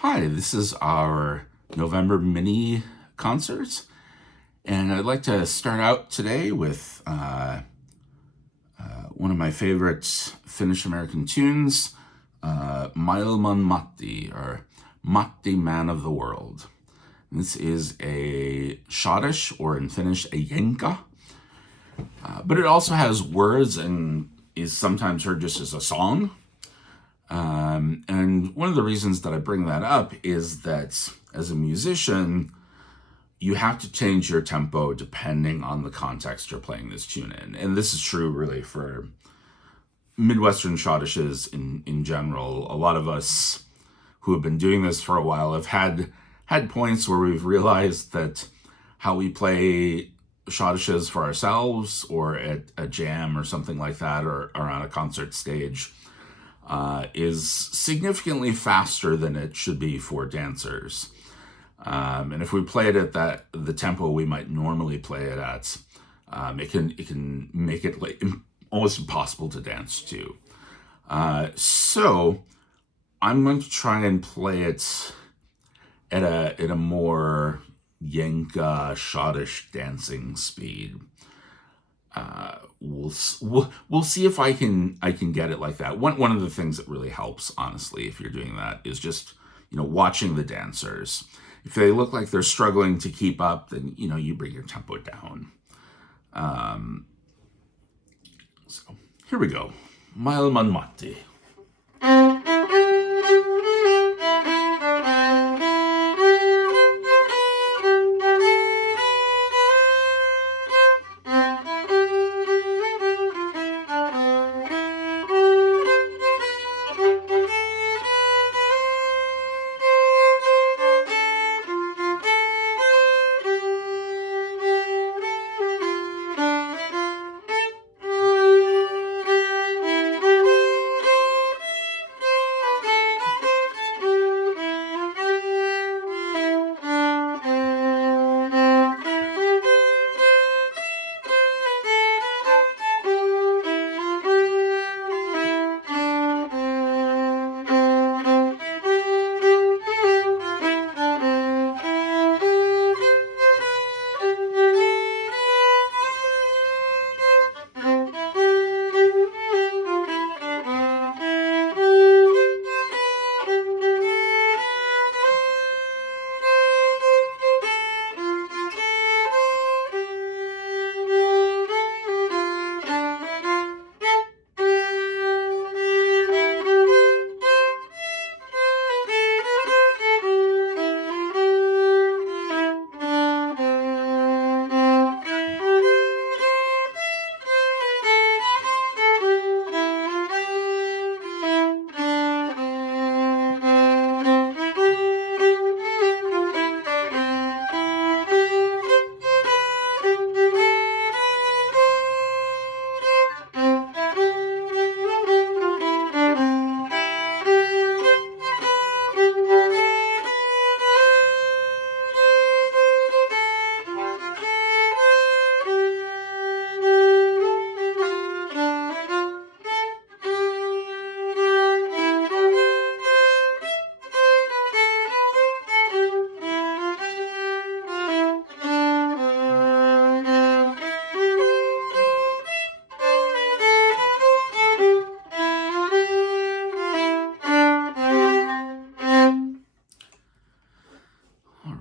Hi, this is our November mini concert, and I'd like to start out today with one of my favorite Finnish American tunes, Maailman Matti, or Matti Man of the World. This is a schottish, or in Finnish, a jenka, but it also has words and is sometimes heard just as a song. And one of the reasons that I bring that up is that as a musician, you have to change your tempo depending on the context you're playing this tune in. And this is true really for Midwestern schottishes in general. A lot of us who have been doing this for a while have had points where we've realized that how we play schottishes for ourselves or at a jam or something like that, or on a concert stage, is significantly faster than it should be for dancers. And if we play it at the tempo we might normally play it at, it can make it like almost impossible to dance to. So I'm going to try and play it at a more jenka schottish dancing speed. We'll see if I can get it like that. One of the things that really helps, honestly, if you're doing that, is just watching the dancers. If they look like they're struggling to keep up, then you bring your tempo down. So here we go, Maailman Matti.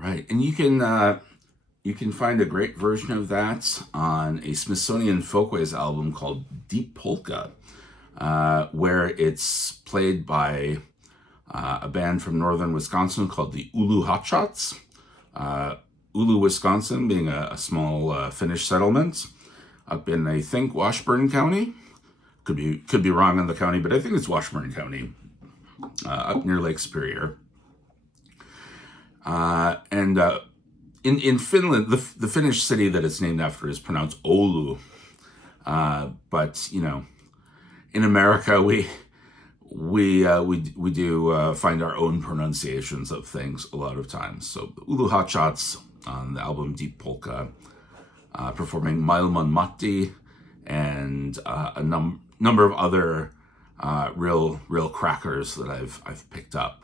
Right, and you can find a great version of that on a Smithsonian Folkways album called Deep Polka, where it's played by a band from northern Wisconsin called the Oulu Hotshots. Oulu, Wisconsin, being a small Finnish settlement up in, I think, Washburn County. Could be wrong on the county, but I think it's Washburn County, up near Lake Superior. And in Finland, the Finnish city that it's named after is pronounced Oulu. But in America, we do find our own pronunciations of things a lot of times. So the Oulu Hotshots on the album Deep Polka, performing Maailman Matti and a number of other real crackers that I've picked up.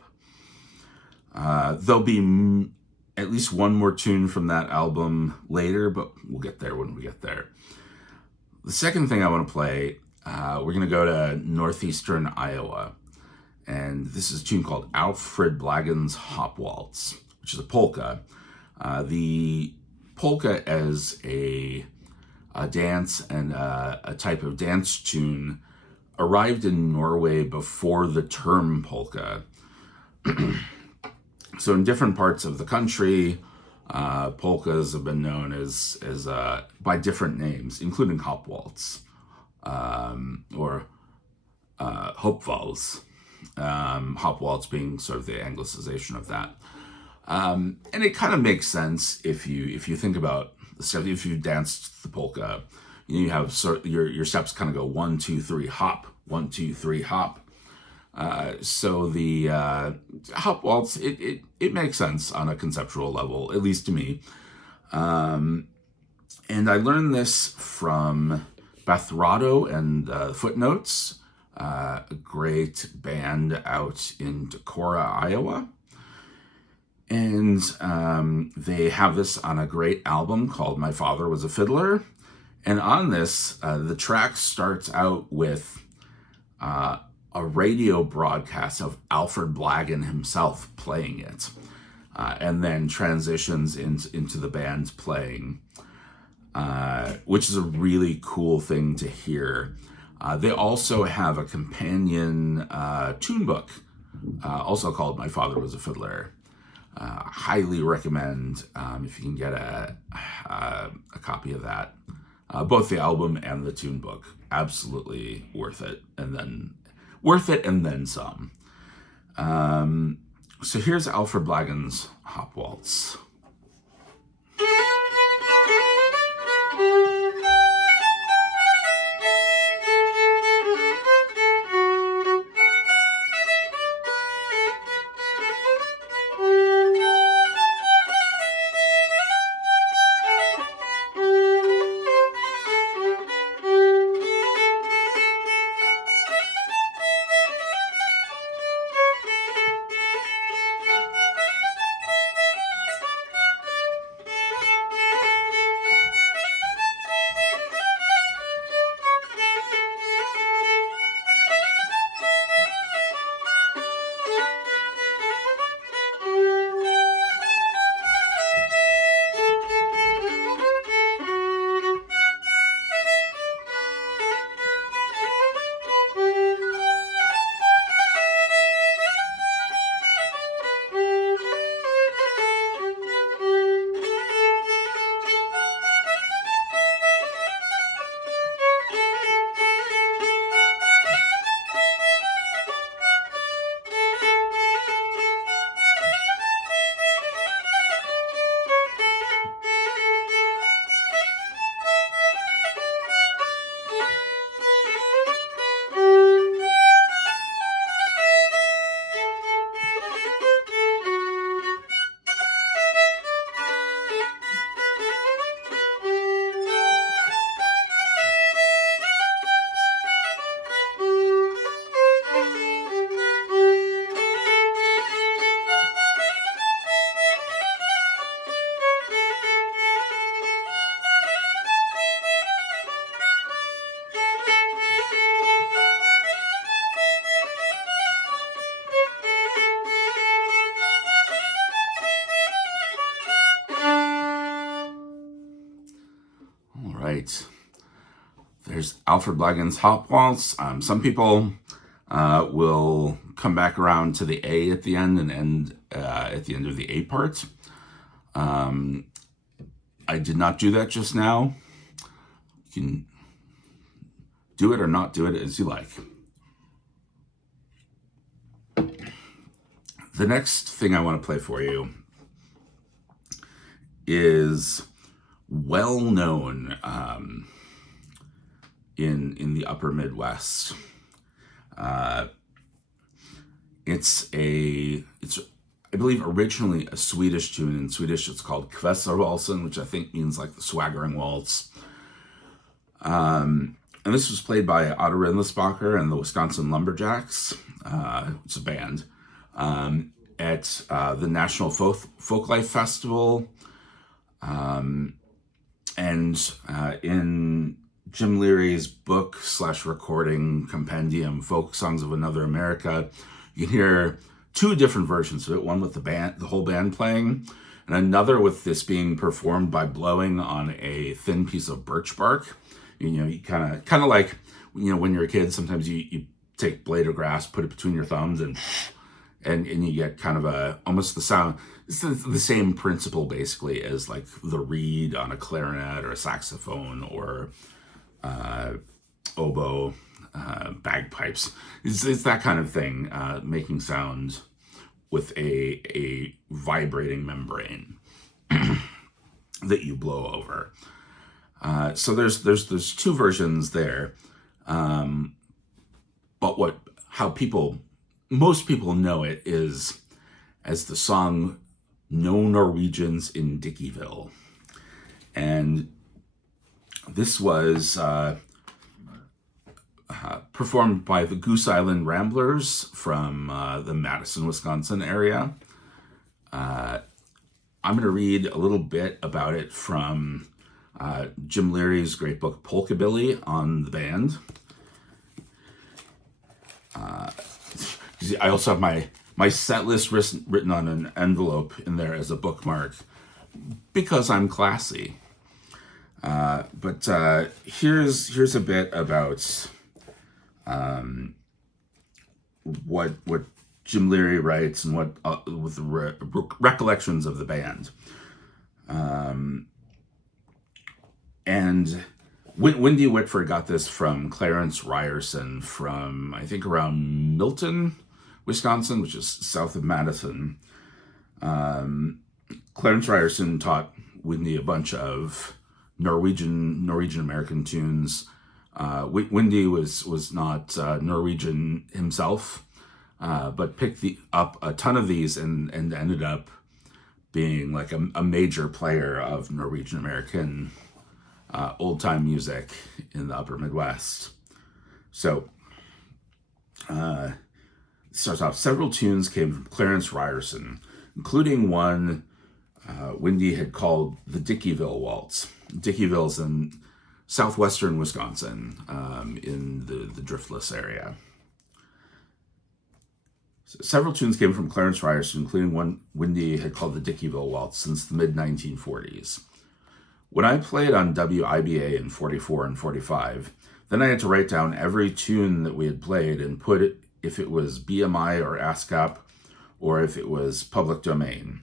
There'll be at least one more tune from that album later, but we'll get there when we get there. The second thing I want to play, we're going to go to northeastern Iowa. And this is a tune called Alfred Blagen's Hop Waltz, which is a polka. The polka as a dance and a type of dance tune arrived in Norway before the term polka. So in different parts of the country, polkas have been known as by different names, including hop waltz or hopvals. Hop waltz being sort of the anglicization of that. And it kind of makes sense if you think about the step. If you danced the polka, you have your steps kind of go 1, 2, 3, hop, 1, 2, 3, hop. So the hop waltz, it makes sense on a conceptual level, at least to me. And I learned this from Beth Rado and Footnotes, a great band out in Decorah, Iowa. And they have this on a great album called My Father Was a Fiddler. And on this, the track starts out with a radio broadcast of Alfred Blagen himself playing it, and then transitions into the band playing, which is a really cool thing to hear. They also have a companion tune book, also called My Father Was a Fiddler. Highly recommend if you can get a copy of that. Both the album and the tune book, absolutely worth it, and then some. So here's Alfred Blagen's Hop Waltz. Right. There's Alfred Blagen's Hop Waltz. Some people will come back around to the A at the end and end at the end of the A part. I did not do that just now. You can do it or not do it as you like. The next thing I want to play for you is well known in the upper Midwest. It's I believe originally a Swedish tune. In Swedish it's called Kväsarvalsen, which I think means like the swaggering waltz. And this was played by Otto Rindlisbacher and the Wisconsin Lumberjacks. It's a band. And at the National Folklife Festival, and in Jim Leary's book / recording compendium, Folk Songs of Another America, you can hear two different versions of it, one with the whole band playing, and another with this being performed by blowing on a thin piece of birch bark. You kind of like, when you're a kid, sometimes you take blade of grass, put it between your thumbs, and you get kind of almost the sound. It's the same principle basically as like the reed on a clarinet or a saxophone or oboe, bagpipes. It's that kind of thing, making sound with a vibrating membrane that you blow over. So there's two versions there, but how most people know it is as the song "No Norwegians in Dickeyville," and this was performed by the Goose Island Ramblers from the Madison, Wisconsin area. I'm going to read a little bit about it from Jim Leary's great book, Polkabilly, on the band. I also have my set list written on an envelope in there as a bookmark because I'm classy. But here's a bit about what Jim Leary writes and what with the recollections of the band. And Wendy Whitford got this from Clarence Ryerson from, I think, around Milton, Wisconsin, which is south of Madison. Clarence Ryerson taught Wendy a bunch of Norwegian American tunes. Wendy was not Norwegian himself, but picked up a ton of these and ended up being like a major player of Norwegian American old time music in the upper Midwest. So starts off, several tunes came from Clarence Ryerson, including one Wendy had called the Dickeyville Waltz. Dickeyville's in southwestern Wisconsin, in the Driftless area. So several tunes came from Clarence Ryerson, including one Wendy had called the Dickeyville Waltz since the mid-1940s. When I played on WIBA in 44 and 45, then I had to write down every tune that we had played and put it, if it was BMI or ASCAP, or if it was public domain.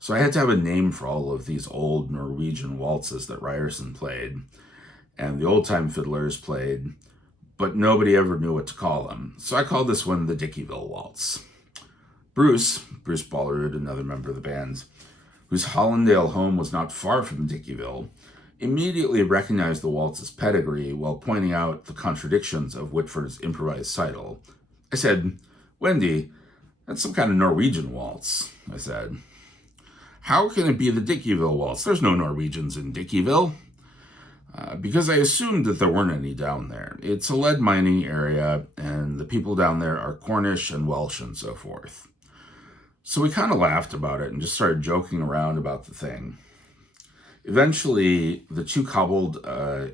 So I had to have a name for all of these old Norwegian waltzes that Ryerson played, and the old-time fiddlers played, but nobody ever knew what to call them. So I called this one the Dickeyville Waltz. Bruce Bollerud, another member of the band, whose Hollandale home was not far from Dickeyville, immediately recognized the waltz's pedigree while pointing out the contradictions of Whitford's improvised title. I said, "Wendy, that's some kind of Norwegian waltz," I said. "How can it be the Dickeyville Waltz? There's no Norwegians in Dickeyville." Because I assumed that there weren't any down there. It's a lead mining area, and the people down there are Cornish and Welsh and so forth. So we kind of laughed about it and just started joking around about the thing. Eventually, the two cobbled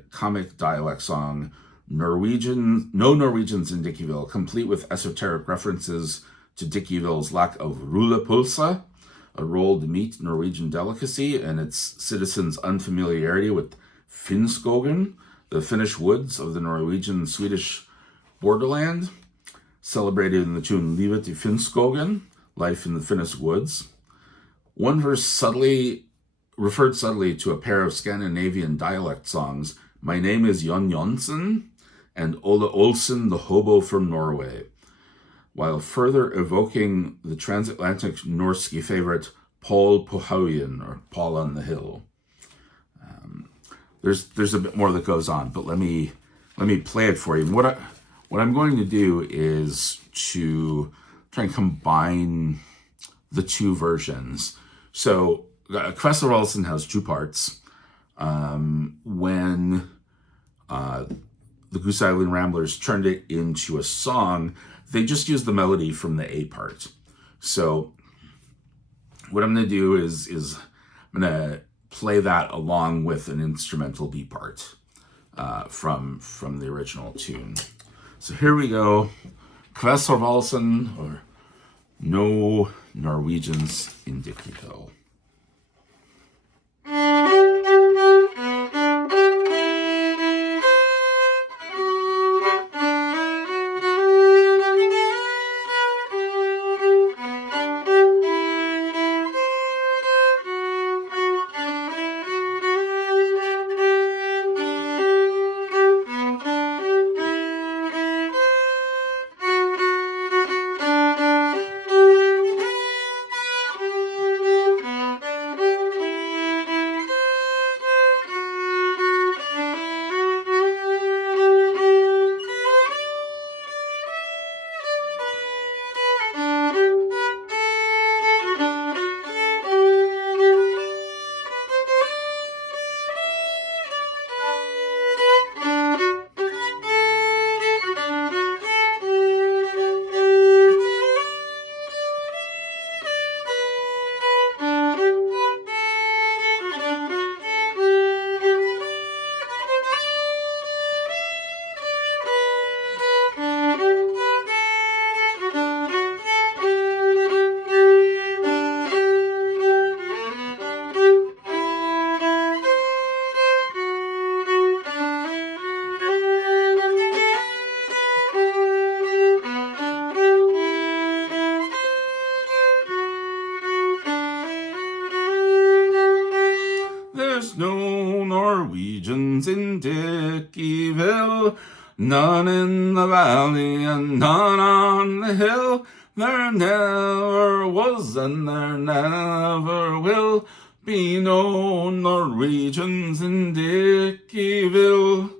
comic dialect song, No Norwegians in Dickeyville, complete with esoteric references to Dickeyville's lack of rullepølse, a rolled meat Norwegian delicacy, and its citizens' unfamiliarity with Finnskogen, the Finnish woods of the Norwegian-Swedish borderland, celebrated in the tune Livet I Finnskogen, Life in the Finnish Woods. One verse referred subtly to a pair of Scandinavian dialect songs, My Name is Jon Jonsen and Ole Olsen, the Hobo from Norway, while further evoking the transatlantic Norske favorite Paul på Haugen, or Paul on the Hill. There's a bit more that goes on, but let me play it for you. And what I'm going to do is to try and combine the two versions. So Kvestor Olsen has two parts. When the Goose Island Ramblers turned it into a song, they just used the melody from the A part. So what I'm going to do is I'm going to play that along with an instrumental B part from the original tune. So here we go. Kveservalsen, or No Norwegians in Dickeyville. There's no Norwegians in Dickeyville, none in the valley and none on the hill. There never was and there never will be no Norwegians in Dickeyville.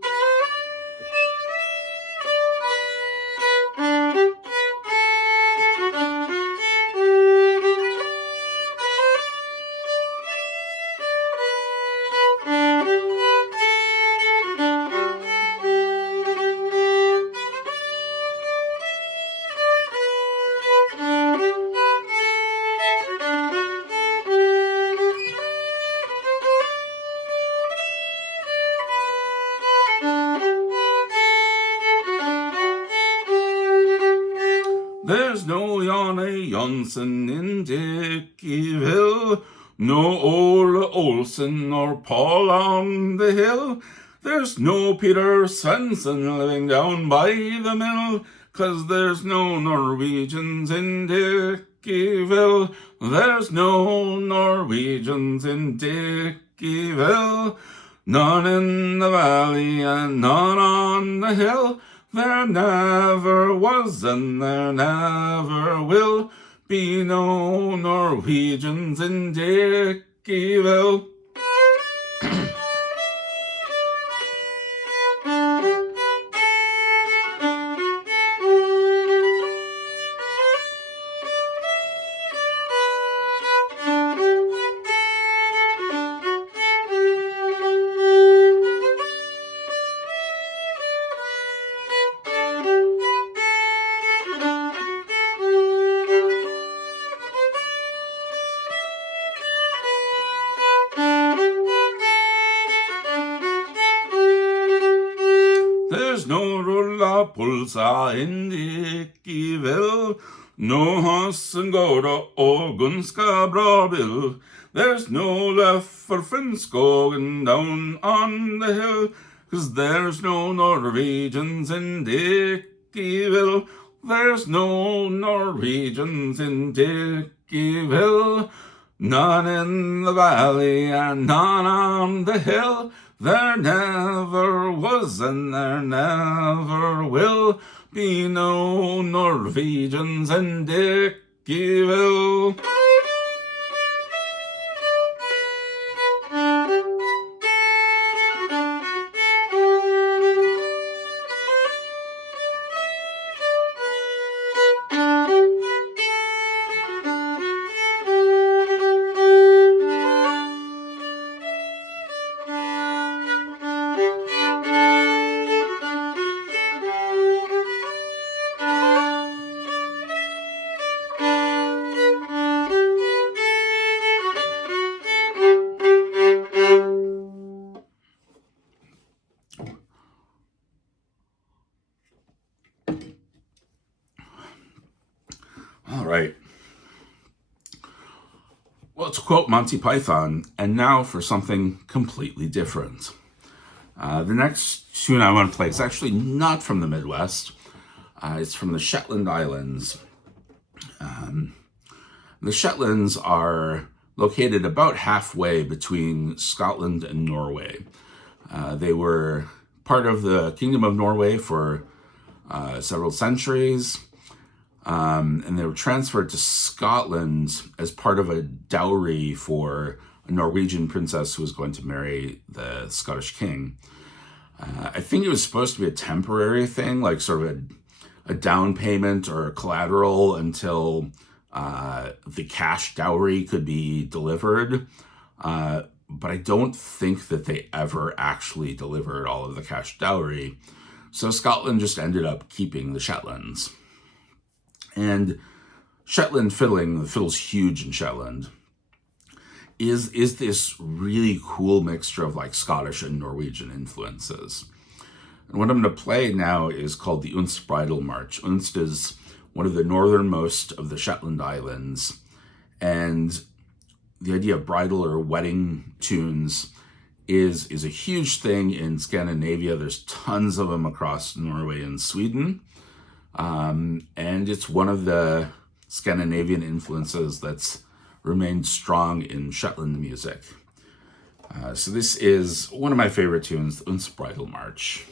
There's no Janne Jansen in Dickeyville, no Ole Olsen or Paul on the hill. There's no Peter Svensson living down by the mill, 'cause there's no Norwegians in Dickeyville. There's no Norwegians in Dickeyville, none in the valley and none on the hill. There never was and there never will be no Norwegians in Dickeyville. There's no rulla pulsa in Dickeyville, no Hassengårda og Gunska Brabil. There's no Leffer Finnskogen down on the hill, 'cause there's no Norwegians in Dickeyville. There's no Norwegians in Dickeyville, none in the valley and none on the hill. There never was and there never will be no Norwegians in Dickeyville. Well, to quote Monty Python, and now for something completely different. The next tune I want to play is actually not from the Midwest. It's from the Shetland Islands. The Shetlands are located about halfway between Scotland and Norway. They were part of the Kingdom of Norway for several centuries, and they were transferred to Scotland as part of a dowry for a Norwegian princess who was going to marry the Scottish king. I think it was supposed to be a temporary thing, like sort of a down payment or collateral until the cash dowry could be delivered. But I don't think that they ever actually delivered all of the cash dowry. So Scotland just ended up keeping the Shetlands. And Shetland fiddling, the fiddle's huge in Shetland, is this really cool mixture of like Scottish and Norwegian influences. And what I'm going to play now is called the Unst Bridal March. Unst is one of the northernmost of the Shetland Islands, and the idea of bridal or wedding tunes is a huge thing in Scandinavia. There's tons of them across Norway and Sweden, and it's one of the Scandinavian influences that's remained strong in Shetland music. So this is one of my favorite tunes, the Unst Bridal March.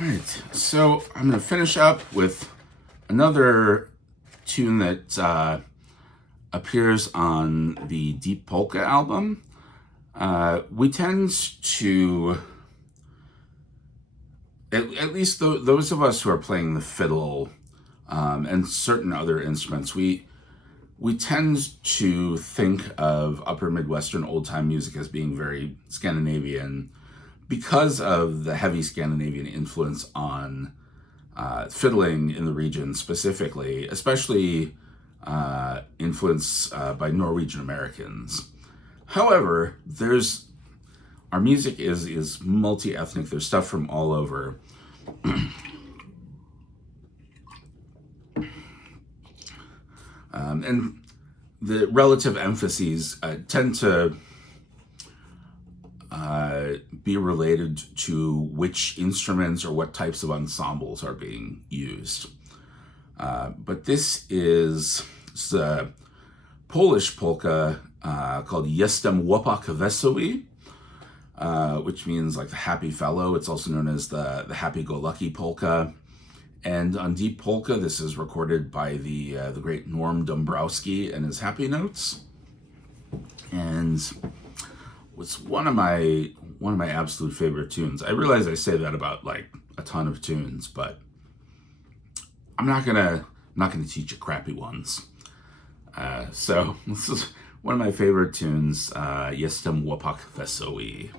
Right, so I'm going to finish up with another tune that appears on the Deep Polka album. We tend to, at least those of us who are playing the fiddle and certain other instruments, we tend to think of upper Midwestern old time music as being very Scandinavian because of the heavy Scandinavian influence on fiddling in the region specifically, especially influenced by Norwegian Americans. However, our music is multi-ethnic. There's stuff from all over. And the relative emphases tend to be related to which instruments or what types of ensembles are being used. But this is a Polish polka called Jestem Chłopak Wesoły, which means like the happy fellow. It's also known as the happy-go-lucky polka. And on Deep Polka, this is recorded by the great Norm Dombrowski and his Happy Notes, and was one of my absolute favorite tunes. I realize I say that about like a ton of tunes, but I'm not gonna teach you crappy ones. So this is one of my favorite tunes, Jestem Chłopak Wesoły.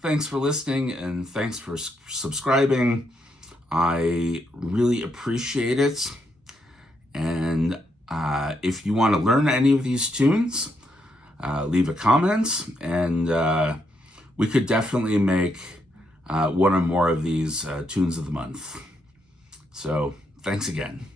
Thanks for listening and thanks for subscribing. I really appreciate it. And if you want to learn any of these tunes, leave a comment, and we could definitely make one or more of these tunes of the month. So thanks again.